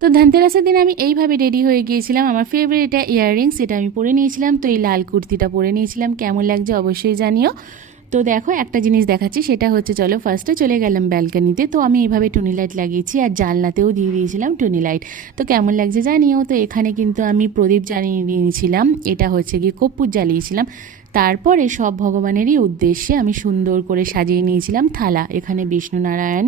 তো ধনতেরাসের দিন আমি এইভাবে রেডি হয়ে গিয়েছিলাম। আমার ফেভারিট এটা ইয়াররিংস, এটা আমি পরে নিয়েছিলাম। তো এই লাল কুর্তিটা পরে নিয়েছিলাম, কেমন লাগছে অবশ্যই জানিও। তো দেখো একটা জিনিস দেখাচ্ছি, সেটা হচ্ছে চলো ফার্স্টে চলে গেলাম ব্যালকানিতে। তো আমি এইভাবে টুনি লাইট লাগিয়েছি আর জানলাতেও দিয়ে দিয়েছিলাম টুনি লাইট। তো কেমন লাগছে জানিও। তো এখানে কিন্তু আমি প্রদীপ জ্বালিয়ে নিয়েছিলাম, এটা হচ্ছে গিয়ে কর্পূর জ্বালিয়েছিলাম। তারপরে সব ভগবানেরই উদ্দেশ্যে আমি সুন্দর করে সাজিয়ে নিয়েছিলাম থালা। এখানে বিষ্ণু নারায়ণ,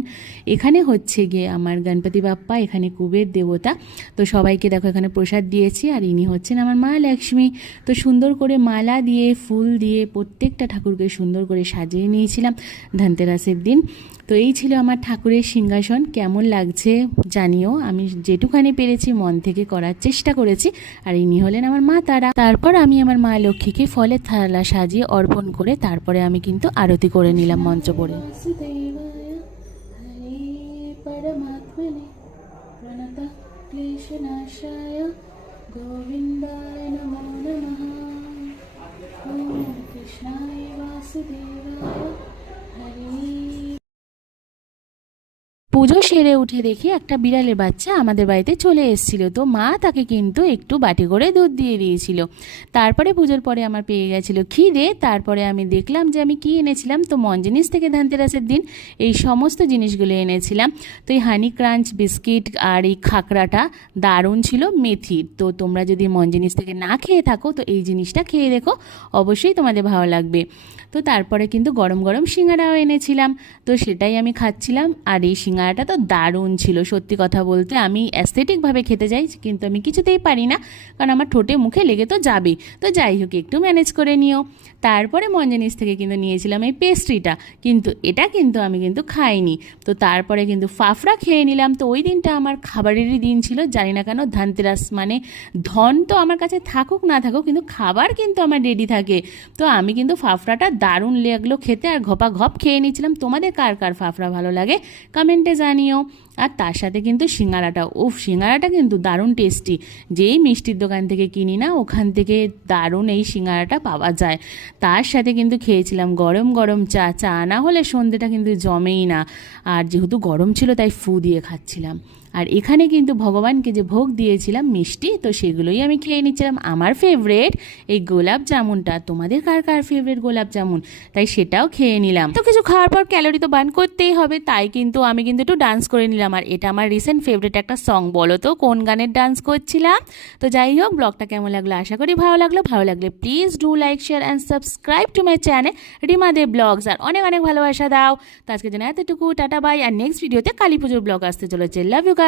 এখানে হচ্ছে গিয়ে আমার গণপতি বাপ্পা, এখানে কুবের দেবতা। তো সবাইকে দেখো এখানে প্রসাদ দিয়েছি, আর ইনি হচ্ছেন আমার মা লক্ষ্মী। তো সুন্দর করে মালা দিয়ে ফুল দিয়ে প্রত্যেকটা ঠাকুরকে সুন্দর করে সাজিয়ে নিয়েছিলাম ধনতেরাসের দিন। তো এই ছিল আমার ঠাকুরের সিংহাসন, কেমন লাগছে জানিও। আমি যেটুখানি পেরেছি মন থেকে করার চেষ্টা করেছি। আর ইনি হলেন আমার মা তারা। তারপর আমি আমার মা লক্ষ্মীকে ফলের থালা সাজিয়ে অর্পণ করে তারপরে আমি কিন্তু আরতি করে নিলাম মঞ্চ পড়ে। গোবিন্দায় নমো নমঃ। ওম কৃষ্ণায় বাসুদেবায় হরি। পুজো সেরে উঠে দেখি একটা বিড়ালের বাচ্চা আমাদের বাড়িতে চলে এসেছিল। তো মা তাকে কিন্তু একটু বাটি করে দুধ দিয়ে দিয়েছিল। তারপরে পুজোর পরে আমার পেয়ে গেছিলো খিদে। তারপরে আমি দেখলাম যে আমি কি এনেছিলাম। তো মঞ্জিনিস থেকে ধনতেরাসের দিন এই সমস্ত জিনিসগুলো এনেছিলাম। তো এই হানি ক্রাঞ্চ বিস্কিট আর এই খাকড়াটা দারুণ ছিল মেথির। তো তোমরা যদি মঞ্জিনিস থেকে না খেয়ে থাকো তো এই জিনিসটা খেয়ে দেখো, অবশ্যই তোমাদের ভালো লাগবে। তো তারপরে কিন্তু গরম গরম সিঙ্গারাও এনেছিলাম, তো সেটাই আমি খাচ্ছিলাম। আর এই সিঙ্গারাটা তো দারুণ ছিল, সত্যি কথা বলতে আমি অ্যাস্থেটিকভাবে খেতে যাই কিন্তু আমি কিছুতেই পারি না, কারণ আমার ঠোঁটে মুখে লেগে তো যাবেই। তো যাই হোক, একটু ম্যানেজ করে নিও। তারপরে মঞ্জনিস থেকে কিন্তু নিয়েছিলাম এই পেস্ট্রিটা, কিন্তু এটা কিন্তু আমি কিন্তু খাইনি। তো তারপরে কিন্তু ফাফড়া খেয়ে নিলাম। তো ওই দিনটা আমার খাবারেরই দিন ছিল, জানি না কেন ধনতেরাস মানে ধন তো আমার কাছে থাকুক না থাকুক, কিন্তু খাবার কিন্তু আমার রেডি থাকে। তো আমি কিন্তু ফাফড়াটা দারুণ লাগলো খেতে, আর ঘপা ঘপ খেয়ে নিয়েছিলাম। তোমাদের কার কার ফাফড়া ভালো লাগে কমেন্টে জানিও। আর তার সাথে কিন্তু সিঙ্গারাটা, সিঙ্গারাটা কিন্তু দারুণ টেস্টি। যেই মিষ্টির দোকান থেকে কিনি না, ওখান থেকে দারুণ এই সিঙ্গারাটা পাওয়া যায়। তার সাথে কিন্তু খেয়েছিলাম গরম গরম চা। চা না হলে সন্ধ্যেটা কিন্তু জমেই না। আর যেহেতু গরম ছিল তাই ফু দিয়ে খাচ্ছিলাম। আর এখানে কিন্তু ভগবানকে যে ভোগ দিয়েছিলাম মিষ্টি, তো সেগুলোই আমি খেয়ে নিচ্ছিলাম। আমার ফেভারেট এই গোলাপ জামুনটা, তোমাদের কার কার ফেভারেট গোলাপ জামুন, তাই সেটাও খেয়ে নিলাম। তো কিছু খাওয়ার পর ক্যালোরি তো বার্ন করতেই হবে, তাই কিন্তু আমি কিন্তু একটু ডান্স করে নিলাম। আর এটা আমার রিসেন্ট ফেভারিট একটা সং, বলো তো কোন গানের ডান্স করছিলাম। তো যাই হোক, ব্লগটা কেমন লাগলো আশা করি ভালো লাগলো। ভালো লাগলে please do like share and subscribe to my channel Rima Dey blogs. আর অনেক অনেক ভালোবাসা দাও। তো আজকে জন্য এতটুকু, টাটা বাই। আর নেক্সট ভিডিওতে কালী পুজোর ব্লগ আসতে চলেছে। Love you guys.